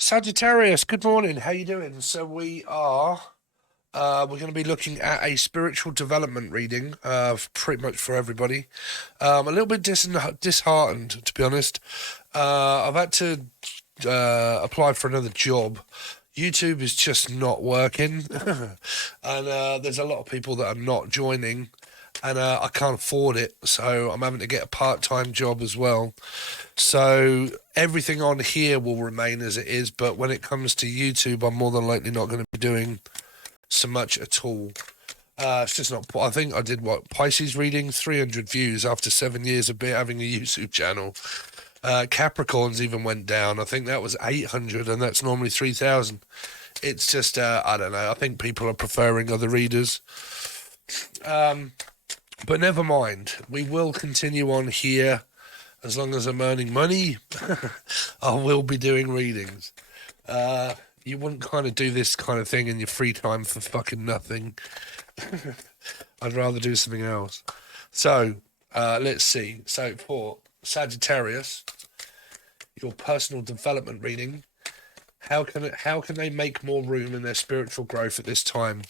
Sagittarius, good morning. How you doing? So we're going to be looking at a spiritual development reading, pretty much for everybody. A little bit disheartened, to be honest. I've had to apply for another job. YouTube is just not working, and there's a lot of people that are not joining, and I can't afford it, so I'm having to get a part-time job as well. So everything on here will remain as it is, but when it comes to YouTube, I'm more than likely not going to be doing so much at all. It's just not. I think I did what Pisces reading, 300 views after 7 years of having a YouTube channel. Capricorns even went down. I think that was 800, and that's normally 3,000. It's just I don't know. I think people are preferring other readers. But never mind. We will continue on here. As long as I'm earning money, I will be doing readings. You wouldn't kind of do this kind of thing in your free time for fucking nothing. I'd rather do something else. So, let's see. So for Sagittarius, your personal development reading, how can they make more room in their spiritual growth at this time?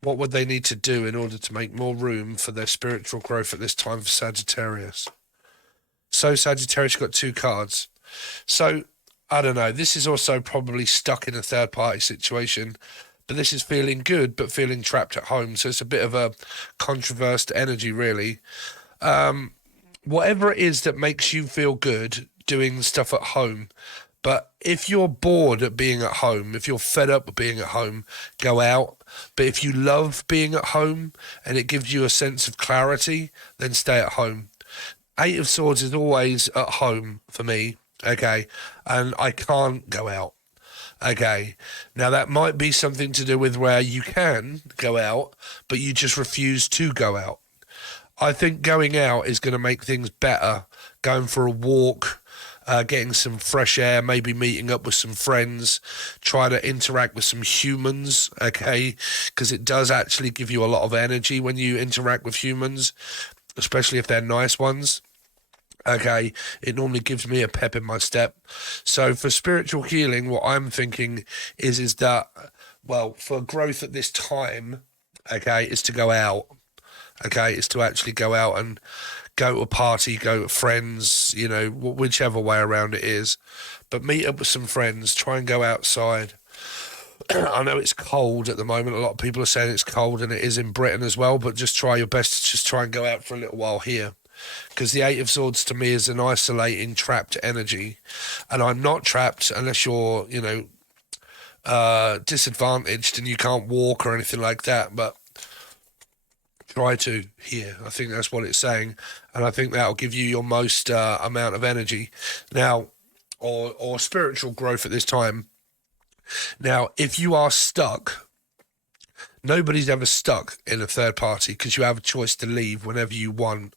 What would they need to do in order to make more room for their spiritual growth at this time for Sagittarius? So Sagittarius got two cards. So, I don't know. This is also probably stuck in a third-party situation, but this is feeling good, but feeling trapped at home. So it's a bit of a controversial energy, really. Whatever it is that makes you feel good doing stuff at home. But if you're bored at being at home, if you're fed up with being at home, go out. But if you love being at home and it gives you a sense of clarity, then stay at home. Eight of Swords is always at home for me, okay, and I can't go out, okay. Now, that might be something to do with where you can go out, but you just refuse to go out. I think going out is going to make things better, going for a walk, getting some fresh air, maybe meeting up with some friends, try to interact with some humans, okay, because it does actually give you a lot of energy when you interact with humans, especially if they're nice ones. Okay, it normally gives me a pep in my step. So for spiritual healing, what I'm thinking is that, well, for growth at this time, okay, is to go out. Okay, is to actually go out and go to a party, go with friends, you know, whichever way around it is. But meet up with some friends, try and go outside. I know it's cold at the moment. A lot of people are saying it's cold, and it is in Britain as well, but just try your best to just try and go out for a little while here. Because the Eight of Swords to me is an isolating, trapped energy. And I'm not trapped unless you're, you know, disadvantaged and you can't walk or anything like that. But try to here. I think that's what it's saying. And I think that'll give you your most amount of energy. Now, or spiritual growth at this time. Now, if you are stuck, nobody's ever stuck in a third party because you have a choice to leave whenever you want.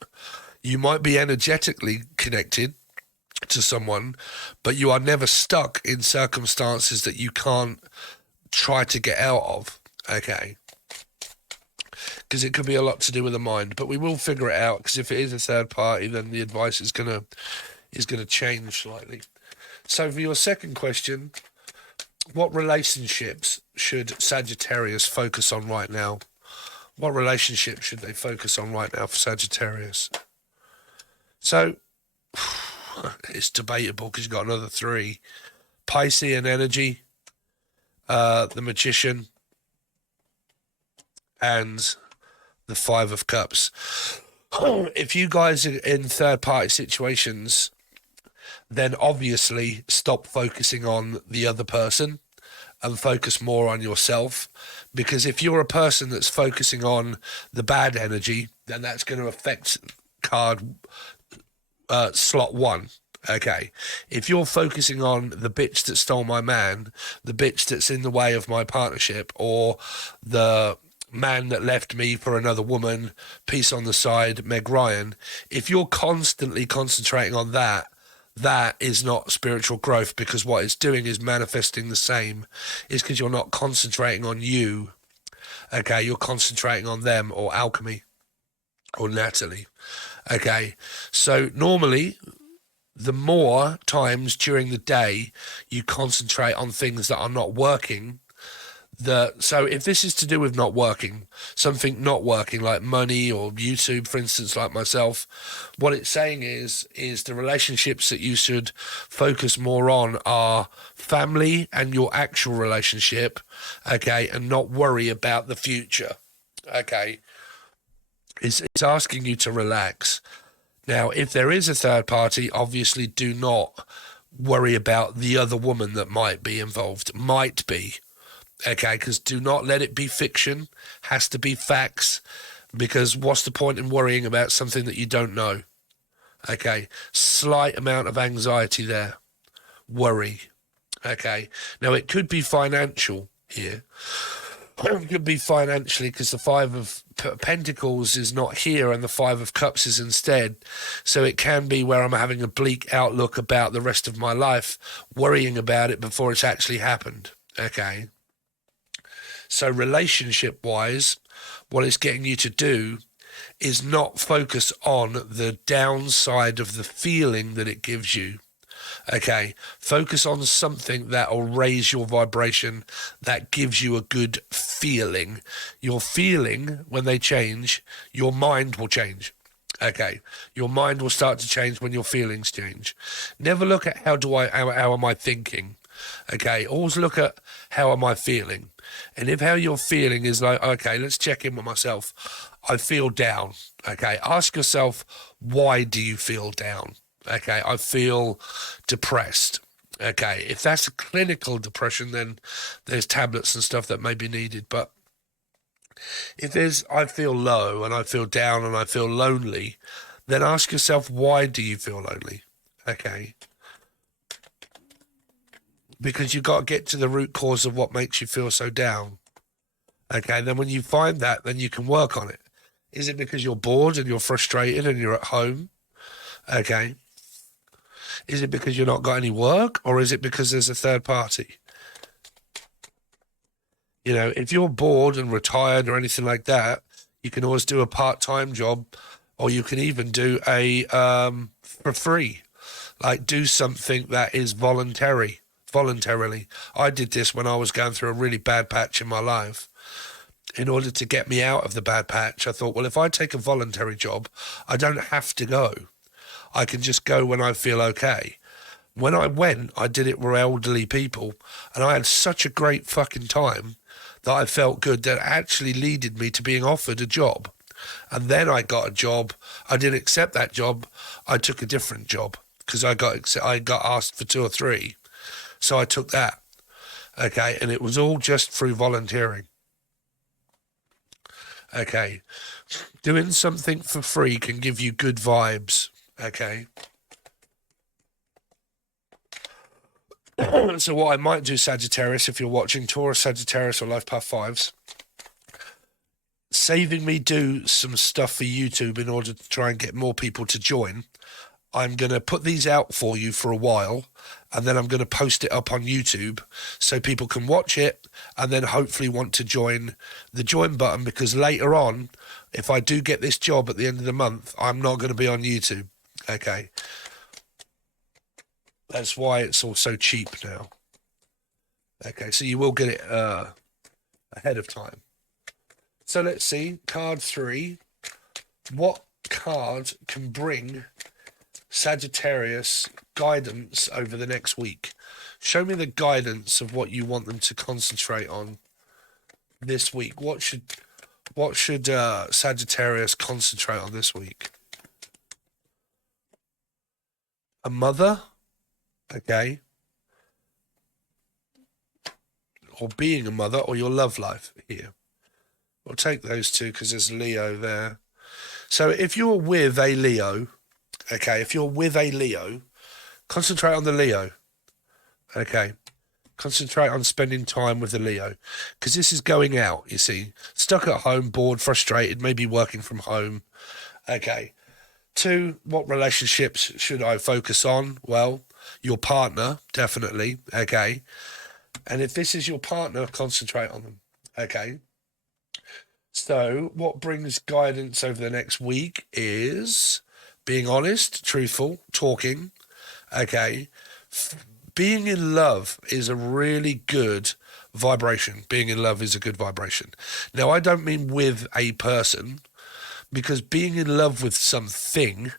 You might be energetically connected to someone, but you are never stuck in circumstances that you can't try to get out of, okay? Because it could be a lot to do with the mind, but we will figure it out, because if it is a third party, then the advice is gonna change slightly. So for your second question, what relationships should Sagittarius focus on right now? What relationship should they focus on right now for Sagittarius? So, it's debatable because you've got another three. Piscean energy, the Magician, and the Five of Cups. If you guys are in third-party situations, then obviously stop focusing on the other person and focus more on yourself. Because if you're a person that's focusing on the bad energy, then that's going to affect card slot one. Okay, if you're focusing on the bitch that stole my man, the bitch that's in the way of my partnership, or the man that left me for another woman, peace on the side, Meg Ryan, if you're constantly concentrating on that, that is not spiritual growth, because what it's doing is manifesting the same. Is because you're not concentrating on you. Okay, you're concentrating on them, or alchemy, or Natalie. Okay, so normally the more times during the day you concentrate on things that are not working, so if this is to do with not working, something not working like money or YouTube, for instance, like myself, what it's saying is the relationships that you should focus more on are family and your actual relationship, okay, and not worry about the future, okay. It's asking you to relax. Now, if there is a third party, obviously do not worry about the other woman that might be involved, might be. Okay, because do not let it be fiction, has to be facts, because what's the point in worrying about something that you don't know? Okay, slight amount of anxiety there, worry. Okay, now it could be financial here. It could be financially because the Five of Pentacles is not here and the Five of Cups is instead. So it can be where I'm having a bleak outlook about the rest of my life, worrying about it before it's actually happened. Okay. So relationship-wise, what it's getting you to do is not focus on the downside of the feeling that it gives you. Okay, focus on something that will raise your vibration, that gives you a good feeling. Your feeling, when they change, your mind will change. Okay, your mind will start to change when your feelings change. Never look at how am I thinking. Okay, always look at how am I feeling. And if how you're feeling is like, okay, let's check in with myself. I feel down. Okay, ask yourself, why do you feel down? Okay, I feel depressed. Okay, if that's a clinical depression, then there's tablets and stuff that may be needed. But if there's, I feel low and I feel down and I feel lonely, then ask yourself, why do you feel lonely? Okay. Because you've got to get to the root cause of what makes you feel so down. Okay, then when you find that, then you can work on it. Is it because you're bored and you're frustrated and you're at home? Okay. Is it because you're not got any work, or is it because there's a third party? You know, if you're bored and retired or anything like that, you can always do a part-time job, or you can even do a for free, like do something that is voluntarily. I did this when I was going through a really bad patch in my life. In order to get me out of the bad patch, I thought, well, if I take a voluntary job, I don't have to go. I can just go when I feel okay. When I went, I did it with elderly people, and I had such a great fucking time that I felt good that actually leaded me to being offered a job. And then I got a job. I didn't accept that job. I took a different job because I got asked for 2 or 3. So I took that. Okay, and it was all just through volunteering. Okay, doing something for free can give you good vibes. Okay. So what I might do, Sagittarius, if you're watching, Taurus, Sagittarius, or Life Path 5s, saving me do some stuff for YouTube in order to try and get more people to join. I'm going to put these out for you for a while, and then I'm going to post it up on YouTube so people can watch it and then hopefully want to join the join button, because later on, if I do get this job at the end of the month, I'm not going to be on YouTube. Okay. That's why it's all so cheap now. Okay, so you will get it ahead of time. So let's see, card 3. What card can bring Sagittarius guidance over the next week? Show me the guidance of what you want them to concentrate on this week. What should Sagittarius concentrate on this week? A mother? Okay. Or being a mother, or your love life here. We'll take those two because there's Leo there. So if you're with a Leo, okay, if you're with a Leo, concentrate on the Leo. Okay. Concentrate on spending time with the Leo, because this is going out, you see. Stuck at home, bored, frustrated, maybe working from home. Okay. 2, what relationships should I focus on? Well, your partner, definitely. Okay. And if this is your partner, concentrate on them. Okay. So what brings guidance over the next week is being honest, truthful, talking. Okay. Being in love is a really good vibration. Being in love is a good vibration. Now, I don't mean with a person, because being in love with something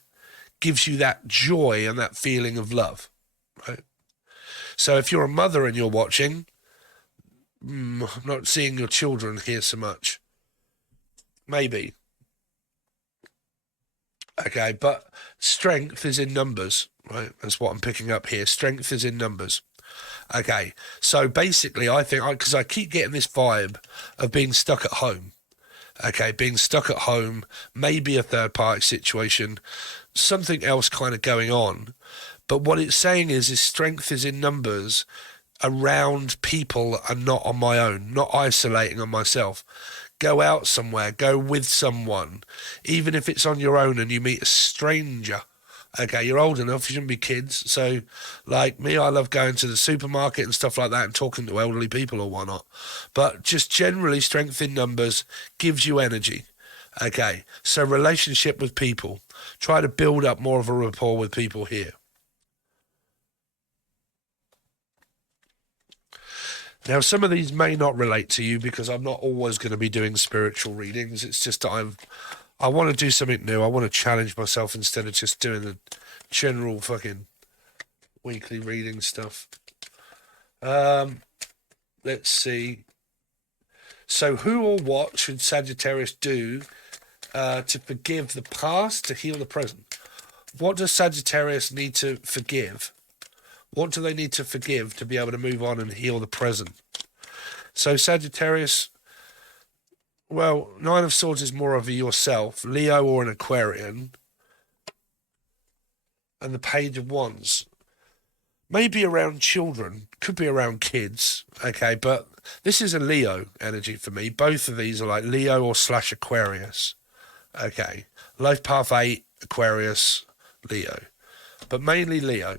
gives you that joy and that feeling of love, right? So if you're a mother and you're watching, I'm not seeing your children here so much. Maybe. Okay, but strength is in numbers, right? That's what I'm picking up here. Strength is in numbers. Okay, so basically, I think, because I keep getting this vibe of being stuck at home. Okay, being stuck at home, maybe a third party situation, something else kind of going on. But what it's saying is strength is in numbers around people and not on my own, not isolating on myself. Go out somewhere, go with someone, even if it's on your own and you meet a stranger. Okay, you're old enough, you shouldn't be kids. So, like me, I love going to the supermarket and stuff like that and talking to elderly people or whatnot. But just generally, strength in numbers gives you energy. Okay, so relationship with people. Try to build up more of a rapport with people here. Now, some of these may not relate to you because I'm not always going to be doing spiritual readings. It's just that I want to do something new. I want to challenge myself instead of just doing the general fucking weekly reading stuff. Let's see. So, who or what should Sagittarius do to forgive the past, to heal the present? What does Sagittarius need to forgive? What do they need to forgive to be able to move on and heal the present? So Sagittarius, well, Nine of Swords is more of a yourself, Leo or an Aquarian, and the Page of Wands. Maybe around children, could be around kids, okay, but this is a Leo energy for me. Both of these are like Leo or / Aquarius, okay. Life Path 8, Aquarius, Leo, but mainly Leo.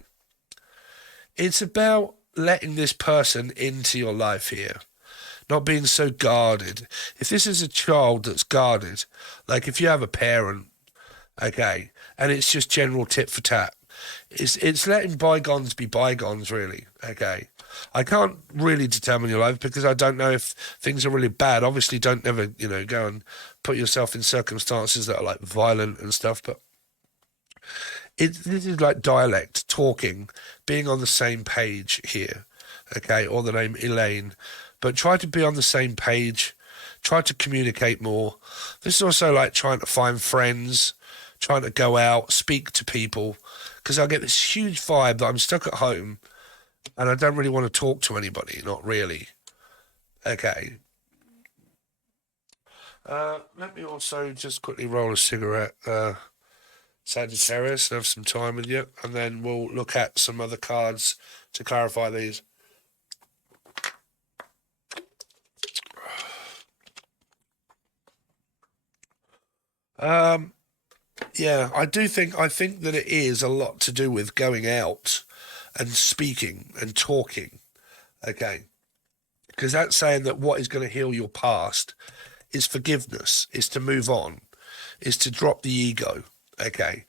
It's about letting this person into your life here, not being so guarded. If this is a child that's guarded, like if you have a parent, okay, and it's just general tit for tat, it's letting bygones be bygones, really, okay. I can't really determine your life because I don't know if things are really bad. Obviously, don't ever, go and put yourself in circumstances that are like violent and stuff, but this is like dialect, talking, being on the same page here, okay, or the name Elaine. But try to be on the same page, try to communicate more. This is also like trying to find friends, trying to go out, speak to people, because I get this huge vibe that I'm stuck at home and I don't really want to talk to anybody, not really. Okay. Let me also just quickly roll a cigarette. Sagittarius and have some time with you, and then we'll look at some other cards to clarify these. Yeah, I think that it is a lot to do with going out and speaking and talking, okay? Because that's saying that what is going to heal your past is forgiveness, is to move on, is to drop the ego, okay?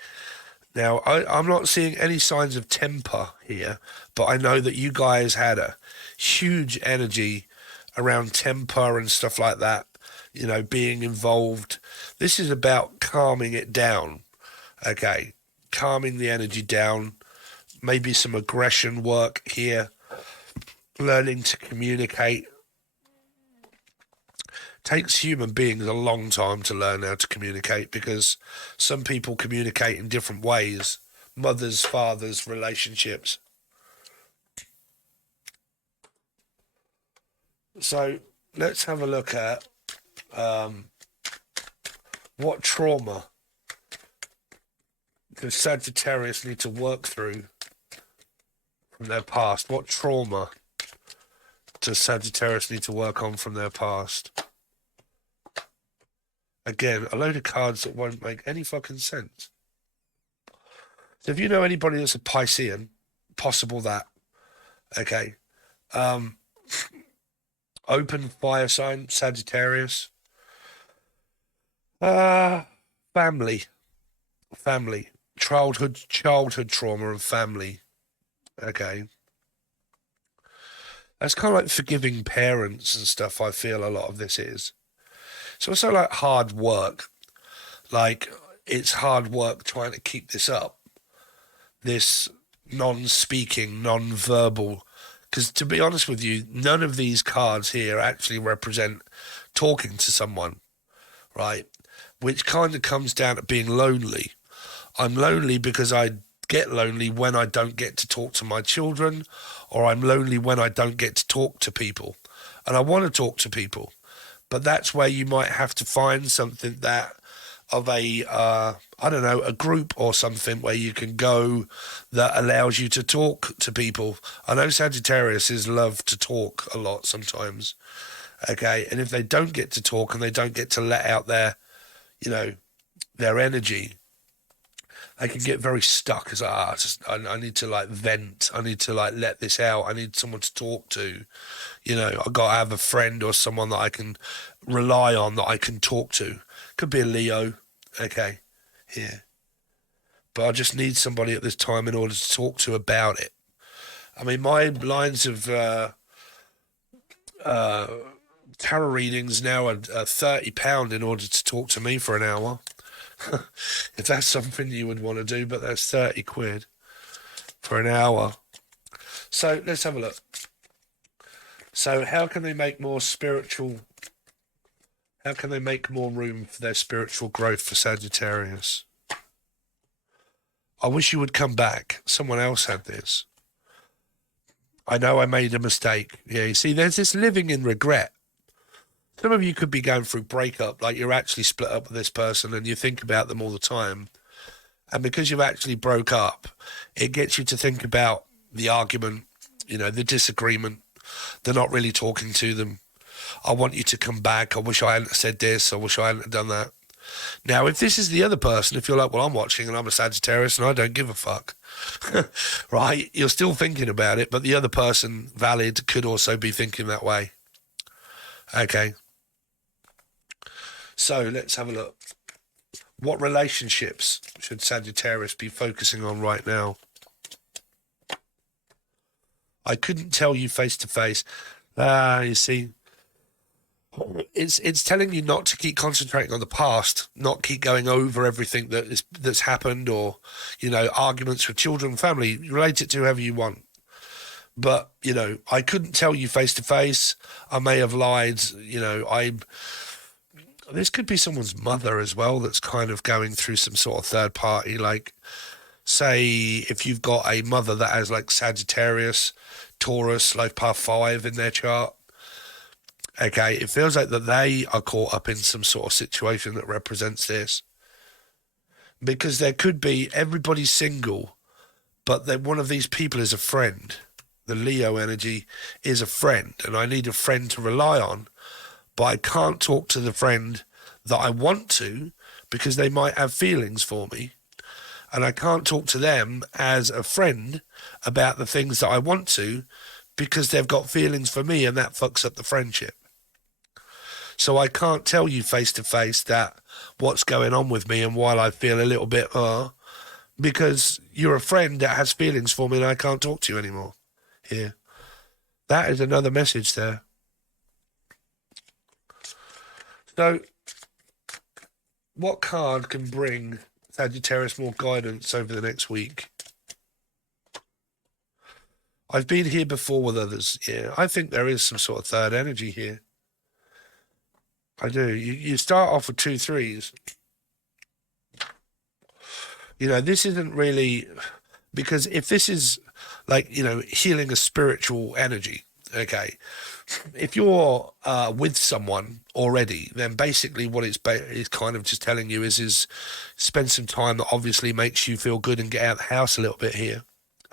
Now, I'm not seeing any signs of temper here, but I know that you guys had a huge energy around temper and stuff like that, being involved. This is about calming it down, okay? Calming the energy down, maybe some aggression work here, learning to communicate. Takes human beings a long time to learn how to communicate because some people communicate in different ways. Mothers, fathers, relationships. So let's have a look at what trauma does Sagittarius need to work through from their past? What trauma does Sagittarius need to work on from their past? Again, a load of cards that won't make any fucking sense. So if you know anybody that's a Piscean, possible that. Okay. Open fire sign, Sagittarius. Family. Childhood trauma and family. Okay. That's kind of like forgiving parents and stuff, I feel a lot of this is. It's also like hard work. Like, it's hard work trying to keep this up. This non-speaking, non-verbal. Because to be honest with you, none of these cards here actually represent talking to someone, right? Which kind of comes down to being lonely. I'm lonely because I get lonely when I don't get to talk to my children, or I'm lonely when I don't get to talk to people. And I want to talk to people. But that's where you might have to find something that of a, I don't know, a group or something where you can go that allows you to talk to people. I know Sagittarius love to talk a lot sometimes. Okay. And if they don't get to talk and they don't get to let out their, their energy, they can get very stuck as I need to like vent. I need to like let this out. I need someone to talk to. I've got to have a friend or someone that I can rely on, that I can talk to. Could be a Leo, okay, here. But I just need somebody at this time in order to talk to about it. I mean, my lines of tarot readings now are £30 in order to talk to me for an hour. If that's something you would want to do, but that's 30 quid for an hour. So let's have a look. So how can they make more room for their spiritual growth for Sagittarius? I wish you would come back. Someone else had this. I know I made a mistake. Yeah, you see, there's this living in regret. Some of you could be going through breakup, like you're actually split up with this person and you think about them all the time. And because you've actually broke up, it gets you to think about the argument, the disagreement. They're not really talking to them. I want you to come back. I wish I hadn't said this. I wish I hadn't done that. Now, if this is the other person, if you're like, well, I'm watching and I'm a Sagittarius and I don't give a fuck, right? You're still thinking about it, but the other person, valid, could also be thinking that way. Okay. So let's have a look. What relationships should Sagittarius be focusing on right now? I couldn't tell you face to face. You see, it's telling you not to keep concentrating on the past, not keep going over everything that's happened, or arguments with children, family. Relate it to whoever you want. But I couldn't tell you face to face. I may have lied. This could be someone's mother as well that's kind of going through some sort of third party. Like, say, if you've got a mother that has like Sagittarius, Taurus, like path 5 in their chart, okay, it feels like that they are caught up in some sort of situation that represents this. Because there could be, everybody's single, but then one of these people is a friend. The Leo energy is a friend, and I need a friend to rely on. But I can't talk to the friend that I want to because they might have feelings for me. And I can't talk to them as a friend about the things that I want to because they've got feelings for me, and that fucks up the friendship. So I can't tell you face to face that what's going on with me and why I feel a little bit, because you're a friend that has feelings for me and I can't talk to you anymore. Here. That is another message there. So, what card can bring Sagittarius more guidance over the next week? I've been here before with others. Yeah, I think there is some sort of third energy here. I do. You start off with 2 3s. This isn't really, because if this is like, healing a spiritual energy, okay, if you're with someone already, then basically what it's kind of just telling you is spend some time that obviously makes you feel good and get out of the house a little bit here,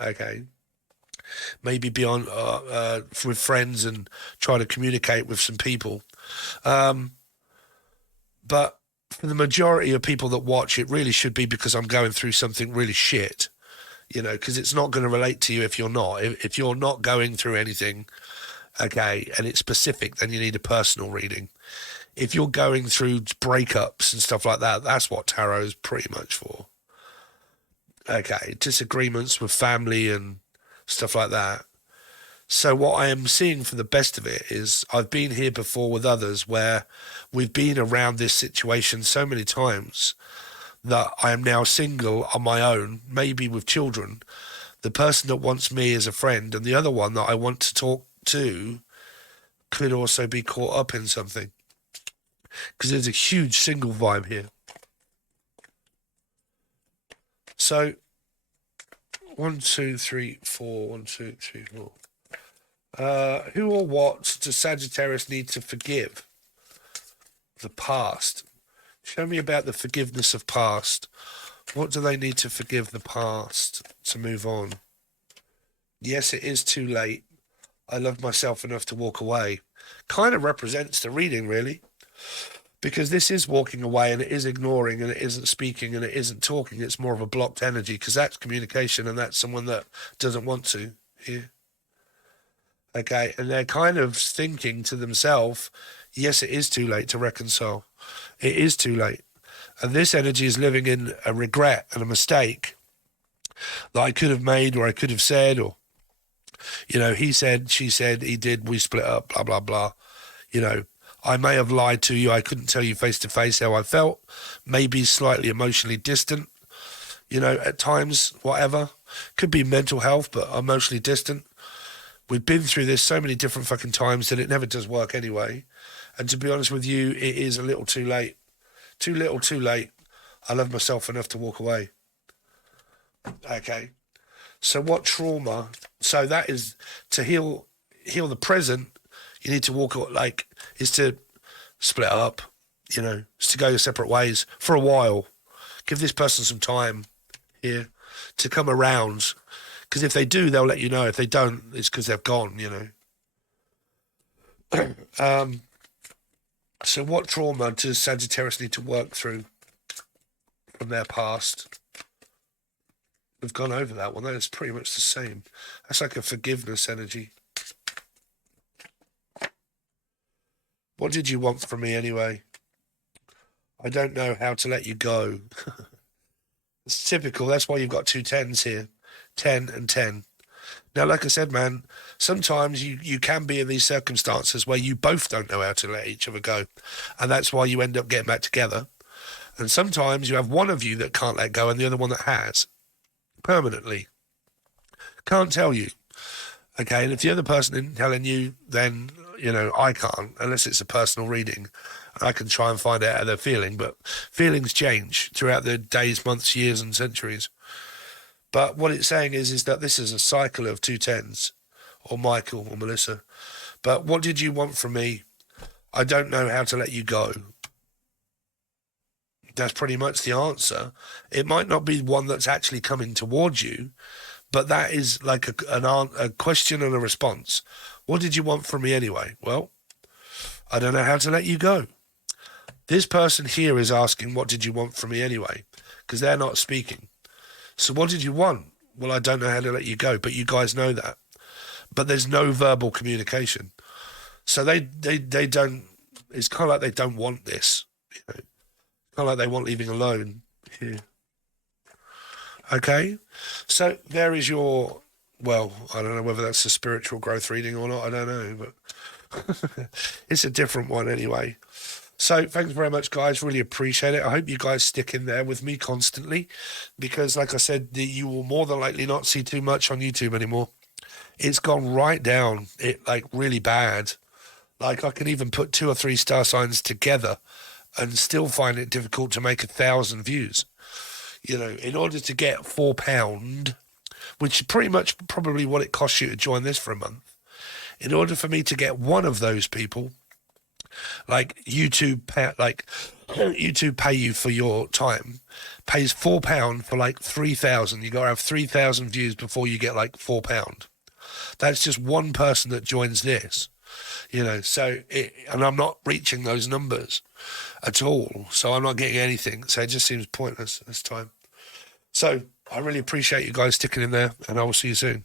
okay? Maybe be on with friends and try to communicate with some people. But for the majority of people that watch, it really should be because I'm going through something really shit, because it's not going to relate to you if you're not. If you're not going through anything, okay, and it's specific, then you need a personal reading. If you're going through breakups and stuff like that, that's what tarot is pretty much for. Okay, disagreements with family and stuff like that. So what I am seeing for the best of it is I've been here before with others where we've been around this situation so many times that I am now single on my own, maybe with children. The person that wants me as a friend and the other one that I want to talk to could also be caught up in something. Because there's a huge single vibe here. So, 1, 2, 3, 4, 1, 2, 3, 4. Who or what does Sagittarius need to forgive? The past. Show me about the forgiveness of past. What do they need to forgive the past to move on? Yes, it is too late. I love myself enough to walk away. Kind of represents the reading, really. Because this is walking away and it is ignoring and it isn't speaking and it isn't talking. It's more of a blocked energy because that's communication and that's someone that doesn't want to hear. Okay, and they're kind of thinking to themselves, yes, it is too late to reconcile. It is too late. And this energy is living in a regret and a mistake that I could have made or I could have said or, he said, she said, he did, we split up, blah, blah, blah. I may have lied to you. I couldn't tell you face to face how I felt. Maybe slightly emotionally distant, at times, whatever. Could be mental health, but emotionally distant. We've been through this so many different fucking times that it never does work anyway. And to be honest with you, it is a little too late. Too little, too late. I love myself enough to walk away. Okay. So what trauma? So that is to heal the present. You need to walk, is to split up, is to go your separate ways for a while. Give this person some time here to come around. Because if they do, they'll let you know. If they don't, it's because they've gone, So what trauma does Sagittarius need to work through from their past? We've gone over that one. That is pretty much the same. That's like a forgiveness energy. What did you want from me anyway? I don't know how to let you go. It's typical. That's why you've got 2 10s here. 10 and 10. Now, like I said, man, sometimes you can be in these circumstances where you both don't know how to let each other go. And that's why you end up getting back together. And sometimes you have one of you that can't let go and the other one that has. Permanently. Can't tell you. Okay, and if the other person isn't telling you, then, I can't, unless it's a personal reading. I can try and find out how they're feeling, but feelings change throughout the days, months, years, and centuries. But what it's saying is that this is a cycle of 2 10s, or Michael or Melissa. But what did you want from me? I don't know how to let you go. That's pretty much the answer. It might not be one that's actually coming towards you, but that is like a question and a response. What did you want from me anyway? Well, I don't know how to let you go. This person here is asking, what did you want from me anyway? Because they're not speaking. So what did you want? Well, I don't know how to let you go, but you guys know that. But there's no verbal communication. So they don't, it's kind of like they don't want this. Kind of like they want leaving alone here. Okay? So there is your, well, I don't know whether that's a spiritual growth reading or not. I don't know, but it's a different one anyway. So thanks very much, guys. Really appreciate it. I hope you guys stick in there with me constantly because, like I said, you will more than likely not see too much on YouTube anymore. It's gone right down, really bad. Like I can even put 2 or 3 star signs together and still find it difficult to make 1,000 views. In order to get £4, which is pretty much probably what it costs you to join this for a month, in order for me to get one of those people, YouTube pay you for your time, pays £4 for 3,000. You got to have 3,000 views before you get £4. That's just one person that joins this, and I'm not reaching those numbers at all. So I'm not getting anything. So it just seems pointless this time. So I really appreciate you guys sticking in there and I will see you soon.